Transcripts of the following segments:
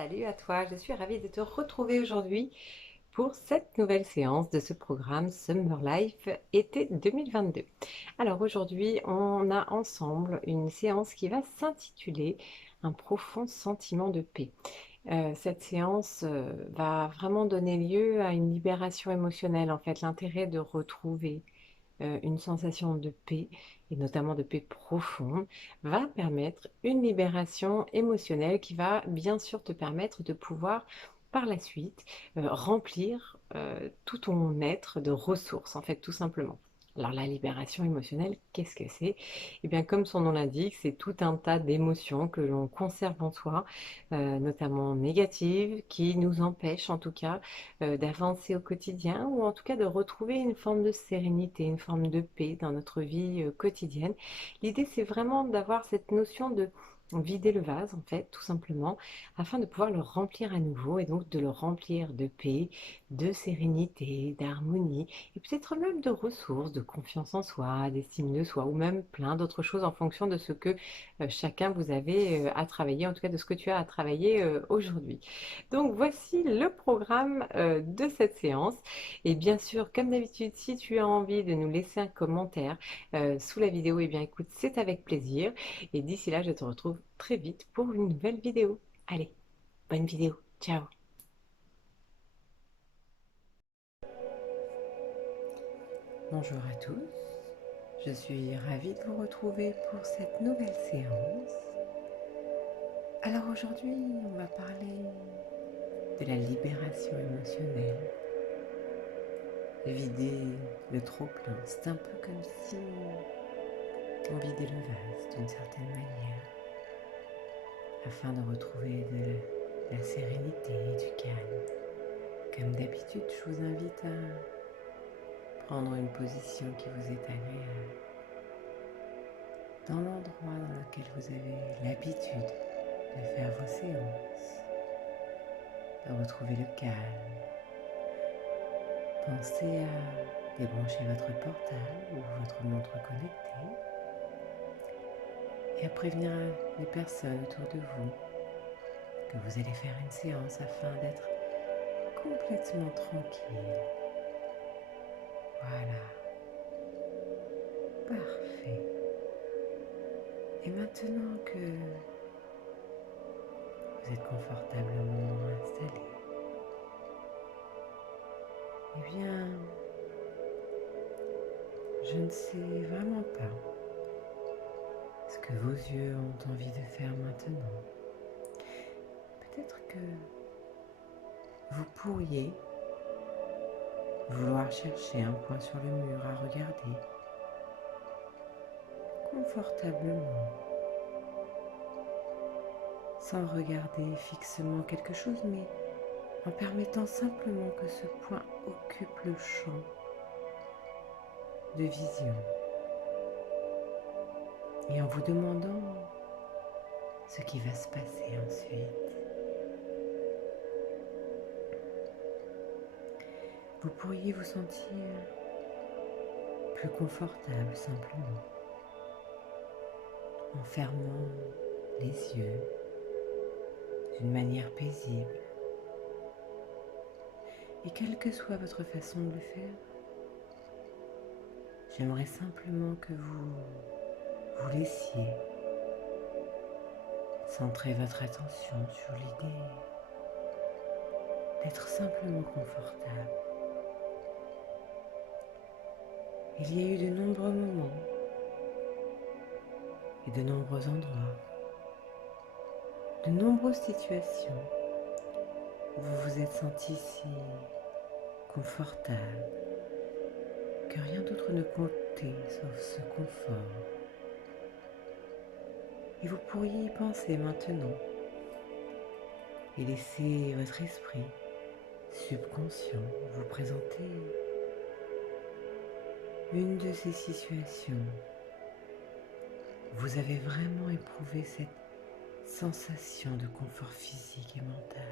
Salut à toi, je suis ravie de te retrouver aujourd'hui pour cette nouvelle séance de ce programme Summer Life été 2022. Alors aujourd'hui, on a ensemble une séance qui va s'intituler Un profond sentiment de paix. Cette séance va vraiment donner lieu à une libération émotionnelle. En fait, l'intérêt de retrouver une sensation de paix, et notamment de paix profonde, va permettre une libération émotionnelle qui va bien sûr te permettre de pouvoir par la suite remplir tout ton être de ressources, en fait, tout simplement. Alors la libération émotionnelle, qu'est-ce que c'est? Eh bien, comme son nom l'indique, c'est tout un tas d'émotions que l'on conserve en soi, notamment négatives, qui nous empêchent en tout cas d'avancer au quotidien ou en tout cas de retrouver une forme de sérénité, une forme de paix dans notre vie quotidienne. L'idée, c'est vraiment d'avoir cette notion de vider le vase, en fait, tout simplement, afin de pouvoir le remplir à nouveau et donc de le remplir de paix, de sérénité, d'harmonie et peut-être même de ressources, de confiance en soi, d'estime de soi ou même plein d'autres choses en fonction de ce que chacun vous avez à travailler, en tout cas de ce que tu as à travailler aujourd'hui. Donc voici le programme de cette séance. Et bien sûr, comme d'habitude, si tu as envie de nous laisser un commentaire sous la vidéo, eh bien écoute, c'est avec plaisir. Et d'ici là, je te retrouve très vite pour une nouvelle vidéo. Allez, bonne vidéo. Ciao. Bonjour à tous. Je suis ravie de vous retrouver pour cette nouvelle séance. Alors aujourd'hui, on va parler de la libération émotionnelle. Vider le trop-plein, c'est un peu comme si on vidait le vase d'une certaine manière, afin de retrouver de la sérénité et du calme. Comme d'habitude, je vous invite à prendre une position qui vous est agréable, dans l'endroit dans lequel vous avez l'habitude de faire vos séances, de retrouver le calme. Pensez à débrancher votre portable ou votre montre connectée et à prévenir les personnes autour de vous que vous allez faire une séance afin d'être complètement tranquille. Voilà, parfait. Et maintenant que vous êtes confortablement installé, eh bien, je ne sais vraiment pas ce que vos yeux ont envie de faire maintenant. Peut-être que vous pourriez vouloir chercher un point sur le mur à regarder confortablement, sans regarder fixement quelque chose, mais en permettant simplement que ce point occupe le champ de vision et en vous demandant ce qui va se passer ensuite. Vous pourriez vous sentir plus confortable simplement en fermant les yeux d'une manière paisible. Et quelle que soit votre façon de le faire, j'aimerais simplement que vous laissiez centrer votre attention sur l'idée d'être simplement confortable. Il y a eu de nombreux moments et de nombreux endroits, de nombreuses situations où vous vous êtes senti si confortable que rien d'autre ne comptait sauf ce confort. Et vous pourriez y penser maintenant et laisser votre esprit subconscient vous présenter une de ces situations où vous avez vraiment éprouvé cette sensation de confort physique et mental.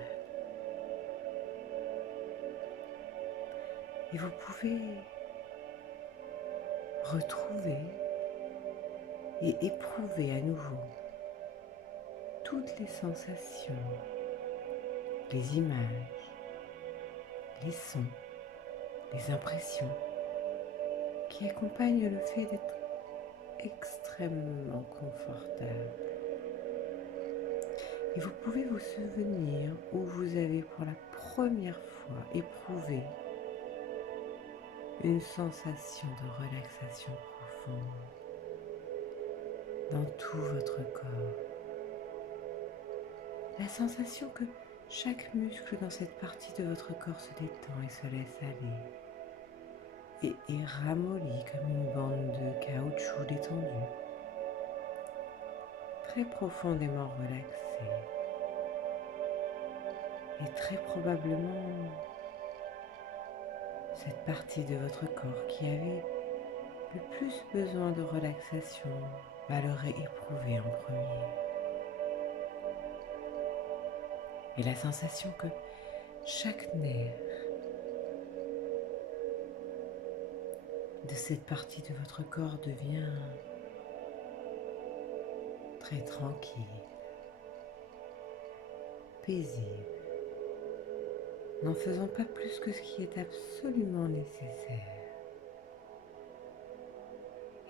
Et vous pouvez retrouver et éprouver à nouveau toutes les sensations les images, les sons, les impressions qui accompagnent le fait d'être extrêmement confortable. Et vous pouvez vous souvenir où vous avez pour la première fois éprouvé une sensation de relaxation profonde dans tout votre corps. La sensation que chaque muscle dans cette partie de votre corps se détend et se laisse aller et est ramolli comme une bande de caoutchouc détendue, très profondément relaxée. Et très probablement, cette partie de votre corps qui avait le plus besoin de relaxation va le rééprouver en premier. Et la sensation que chaque nerf de cette partie de votre corps devient très tranquille, paisible, n'en faisant pas plus que ce qui est absolument nécessaire.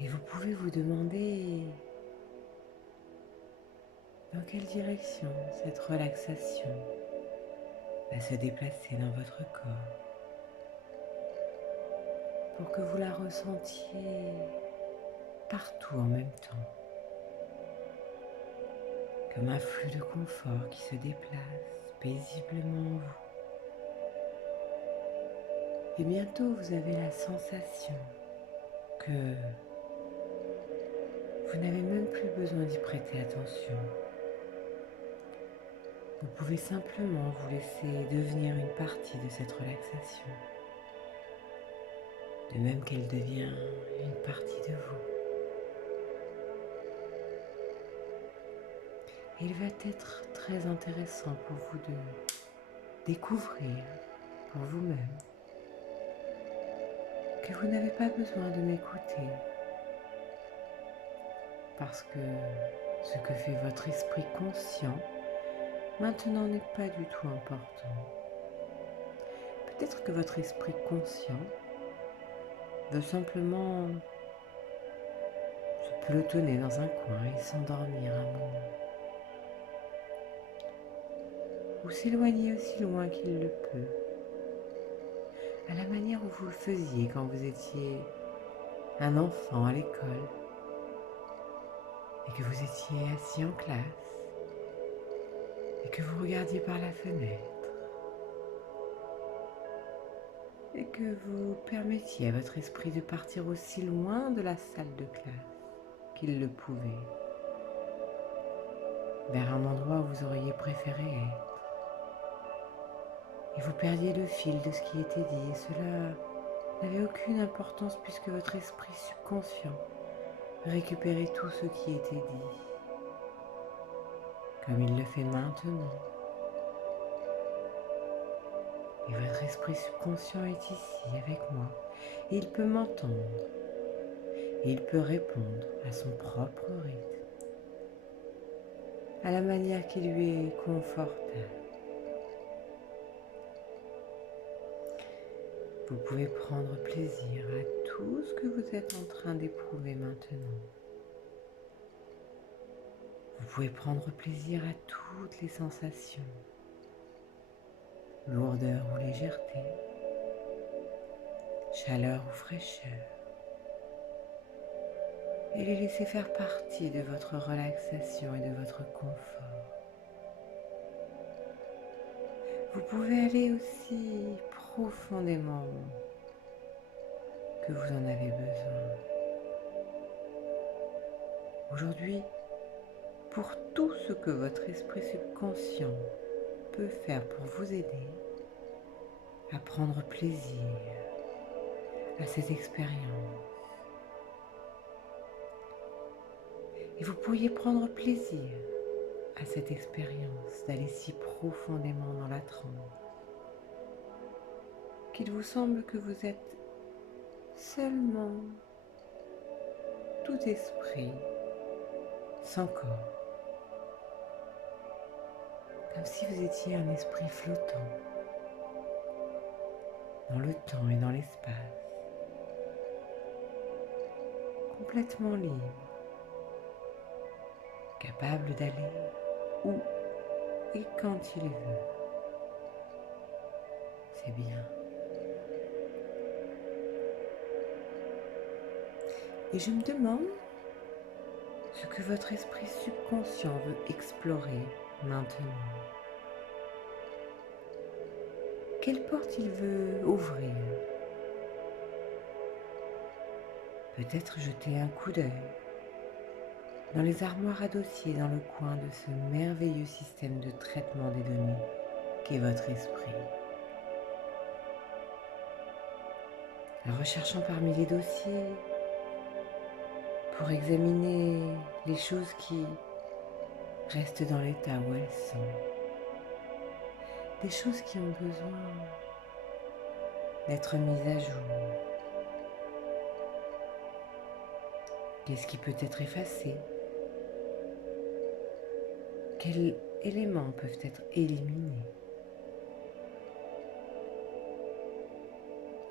Et vous pouvez vous demander dans quelle direction cette relaxation va se déplacer dans votre corps pour que vous la ressentiez partout en même temps, comme un flux de confort qui se déplace paisiblement en vous. Et bientôt vous avez la sensation que vous n'avez même plus besoin d'y prêter attention. Vous pouvez simplement vous laisser devenir une partie de cette relaxation, de même qu'elle devient une partie de vous. Et il va être très intéressant pour vous de découvrir pour vous-même que vous n'avez pas besoin de m'écouter parce que ce que fait votre esprit conscient maintenant n'est pas du tout important. Peut-être que votre esprit conscient veut simplement se pelotonner dans un coin et s'endormir un moment. Ou s'éloigner aussi loin qu'il le peut, à la manière où vous le faisiez quand vous étiez un enfant à l'école et que vous étiez assis en classe et que vous regardiez par la fenêtre et que vous permettiez à votre esprit de partir aussi loin de la salle de classe qu'il le pouvait, vers un endroit où vous auriez préféré être. Et vous perdiez le fil de ce qui était dit, et cela n'avait aucune importance puisque votre esprit subconscient récupérait tout ce qui était dit, comme il le fait maintenant. Et votre esprit subconscient est ici avec moi, et il peut m'entendre, et il peut répondre à son propre rythme, à la manière qui lui est confortable. Vous pouvez prendre plaisir à tout ce que vous êtes en train d'éprouver maintenant. Vous pouvez prendre plaisir à toutes les sensations, lourdeur ou légèreté, chaleur ou fraîcheur, et les laisser faire partie de votre relaxation et de votre confort. Vous pouvez aller aussi profondément que vous en avez besoin. Aujourd'hui, pour tout ce que votre esprit subconscient peut faire pour vous aider à prendre plaisir à cette expérience. Et vous pourriez prendre plaisir à cette expérience d'aller si profondément dans la transe qu'il vous semble que vous êtes seulement tout esprit sans corps, comme si vous étiez un esprit flottant dans le temps et dans l'espace, complètement libre, capable d'aller où et quand il veut. C'est bien. Et je me demande ce que votre esprit subconscient veut explorer maintenant. Quelle porte il veut ouvrir? Peut-être jeter un coup d'œil dans les armoires à dossiers dans le coin de ce merveilleux système de traitement des données qu'est votre esprit. En recherchant parmi les dossiers pour examiner les choses qui restent dans l'état où elles sont, des choses qui ont besoin d'être mises à jour. Qu'est-ce qui peut être effacé? Quels éléments peuvent être éliminés?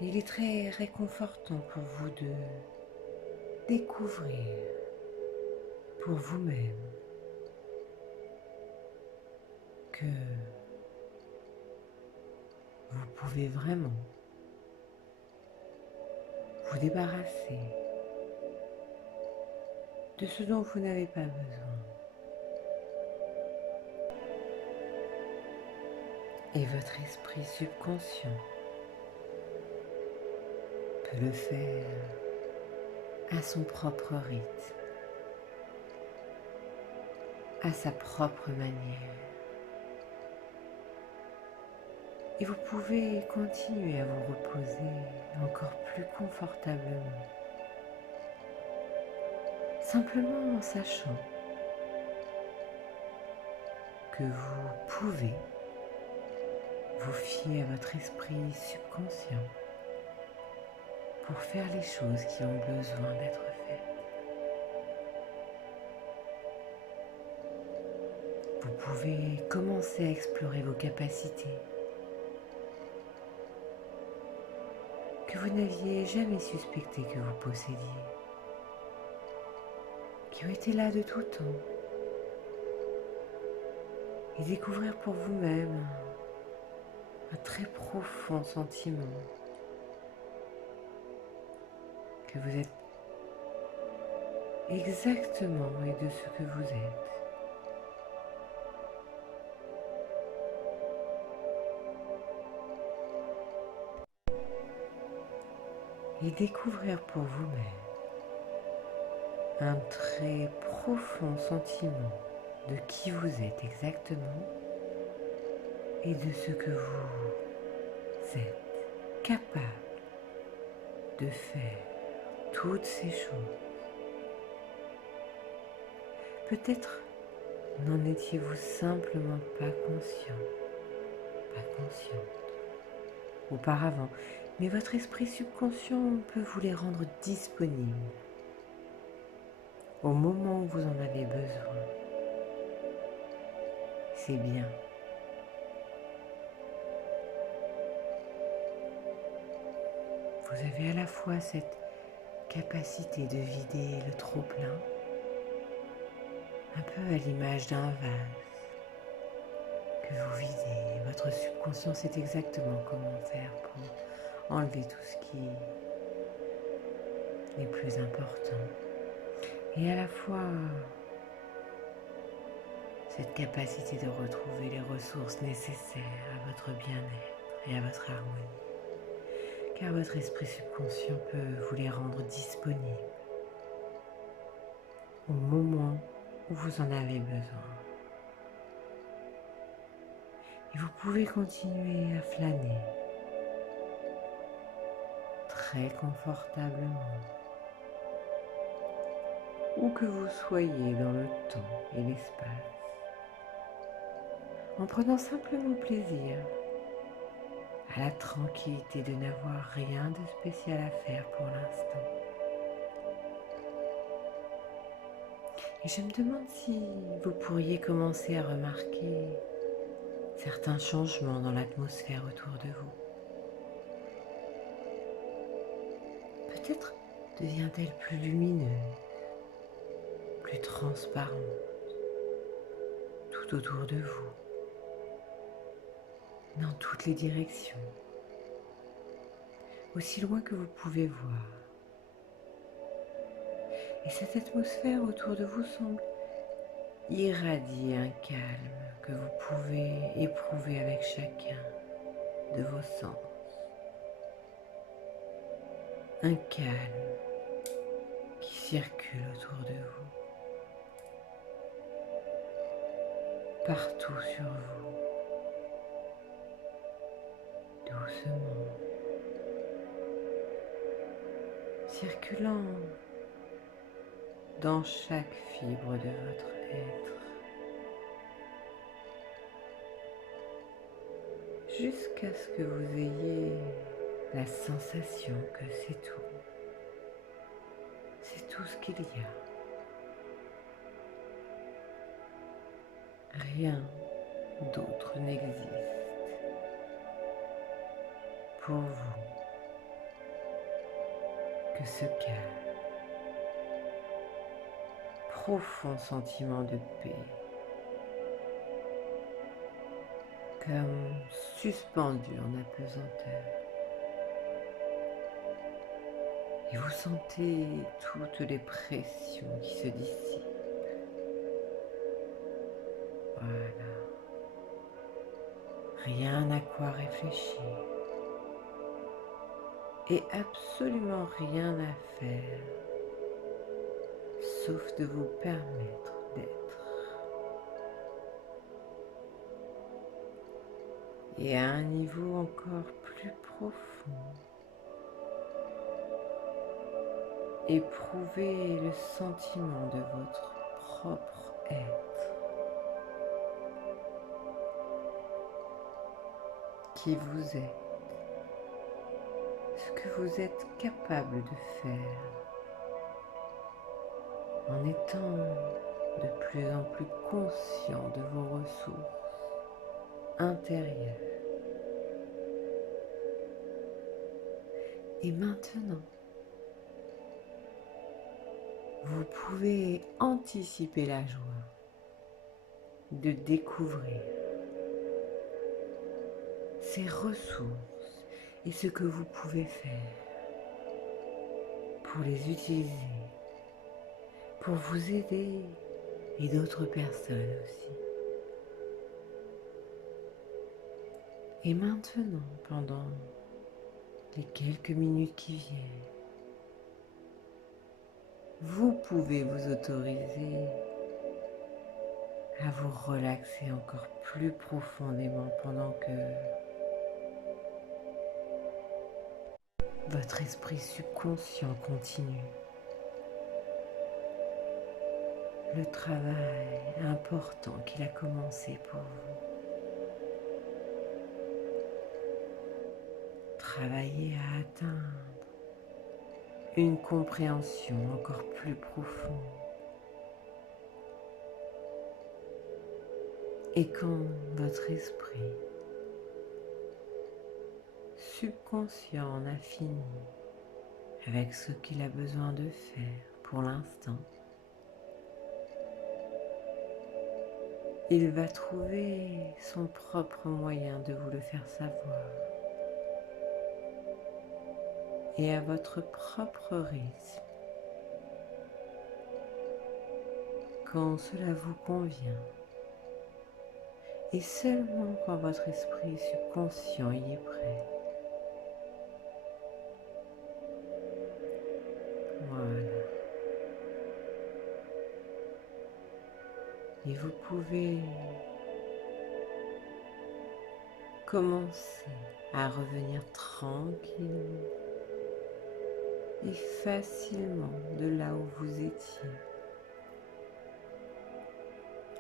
Il est très réconfortant pour vous de découvrir pour vous-même que vous pouvez vraiment vous débarrasser de ce dont vous n'avez pas besoin. Et votre esprit subconscient peut le faire à son propre rythme, à sa propre manière. Et vous pouvez continuer à vous reposer encore plus confortablement, simplement en sachant que vous pouvez vous fier à votre esprit subconscient pour faire les choses qui ont besoin d'être faites. Vous pouvez commencer à explorer vos capacités que vous n'aviez jamais suspecté que vous possédiez, qui ont été là de tout temps, et découvrir pour vous-même un très profond sentiment que vous êtes exactement et de ce que vous êtes. Et découvrir pour vous-même un très profond sentiment de qui vous êtes exactement et de ce que vous êtes capable de faire toutes ces choses. Peut-être n'en étiez-vous simplement pas conscient, pas consciente auparavant, mais votre esprit subconscient peut vous les rendre disponibles au moment où vous en avez besoin. C'est bien. Vous avez à la fois cette capacité de vider le trop-plein, un peu à l'image d'un vase que vous videz. Votre subconscient sait exactement comment faire pour enlever tout ce qui n'est plus important. Et à la fois cette capacité de retrouver les ressources nécessaires à votre bien-être et à votre harmonie. Car votre esprit subconscient peut vous les rendre disponibles au moment où vous en avez besoin. Et vous pouvez continuer à flâner très confortablement, où que vous soyez dans le temps et l'espace, en prenant simplement plaisir à la tranquillité de n'avoir rien de spécial à faire pour l'instant. Et je me demande si vous pourriez commencer à remarquer certains changements dans l'atmosphère autour de vous. Peut-être devient-elle plus lumineuse, plus transparente, tout autour de vous, dans toutes les directions, aussi loin que vous pouvez voir. Et cette atmosphère autour de vous semble irradier un calme que vous pouvez éprouver avec chacun de vos sens. Un calme qui circule autour de vous, partout sur vous, doucement, circulant dans chaque fibre de votre être, jusqu'à ce que vous ayez la sensation que c'est tout. C'est tout ce qu'il y a. Rien d'autre n'existe pour vous que ce calme, profond sentiment de paix, comme suspendu en apesanteur. Et vous sentez toutes les pressions qui se dissipent. Voilà. Rien à quoi réfléchir. Et absolument rien à faire, sauf de vous permettre d'être. Et à un niveau encore plus profond, éprouvez le sentiment de votre propre être qui vous êtes, ce que vous êtes capable de faire en étant de plus en plus conscient de vos ressources intérieures. Et maintenant, vous pouvez anticiper la joie de découvrir ces ressources et ce que vous pouvez faire pour les utiliser, pour vous aider et d'autres personnes aussi. Et maintenant, pendant les quelques minutes qui viennent, vous pouvez vous autoriser à vous relaxer encore plus profondément pendant que votre esprit subconscient continue le travail important qu'il a commencé pour vous. Travailler à atteindre une compréhension encore plus profonde. Et quand votre esprit subconscient en a fini avec ce qu'il a besoin de faire pour l'instant, il va trouver son propre moyen de vous le faire savoir. Et à votre propre rythme, quand cela vous convient, et seulement quand votre esprit subconscient y est prêt. Voilà. Et vous pouvez commencer à revenir tranquillement et facilement de là où vous étiez,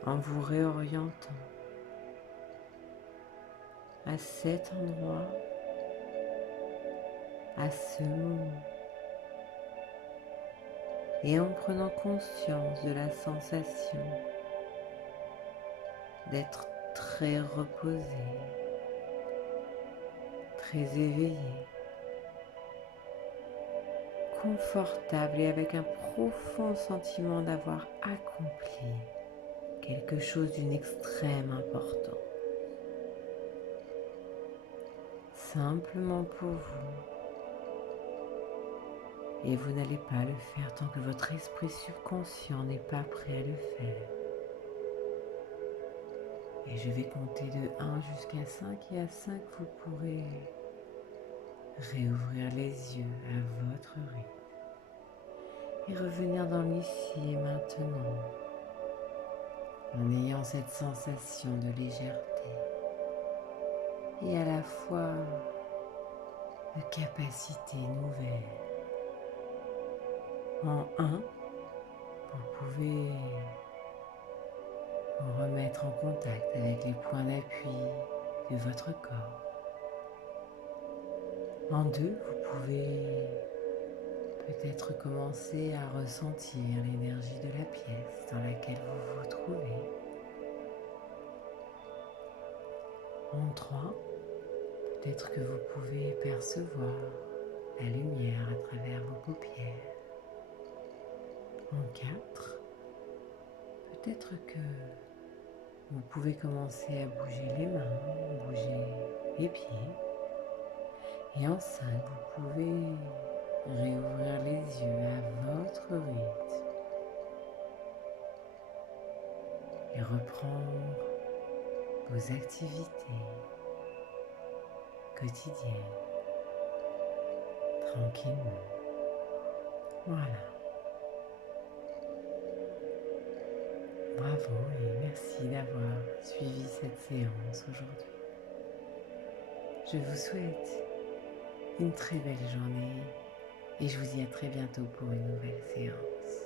en vous réorientant à cet endroit, à ce moment, et en prenant conscience de la sensation d'être très reposé, très éveillé, confortable et avec un profond sentiment d'avoir accompli quelque chose d'une extrême importance. Simplement pour vous. Et vous n'allez pas le faire tant que votre esprit subconscient n'est pas prêt à le faire. Et je vais compter de 1 jusqu'à 5 et à 5 vous pourrez réouvrir les yeux à votre rythme et revenir dans l'ici et maintenant en ayant cette sensation de légèreté et à la fois de capacité nouvelle. En 1, vous pouvez vous remettre en contact avec les points d'appui de votre corps. En 2, vous pouvez peut-être commencer à ressentir l'énergie de la pièce dans laquelle vous vous trouvez. En 3, peut-être que vous pouvez percevoir la lumière à travers vos paupières. En 4, peut-être que vous pouvez commencer à bouger les mains, bouger les pieds. Et en 5, vous pouvez réouvrir les yeux à votre rythme et reprendre vos activités quotidiennes tranquillement. Voilà. Bravo et merci d'avoir suivi cette séance aujourd'hui. Je vous souhaite une très belle journée et je vous dis à très bientôt pour une nouvelle séance.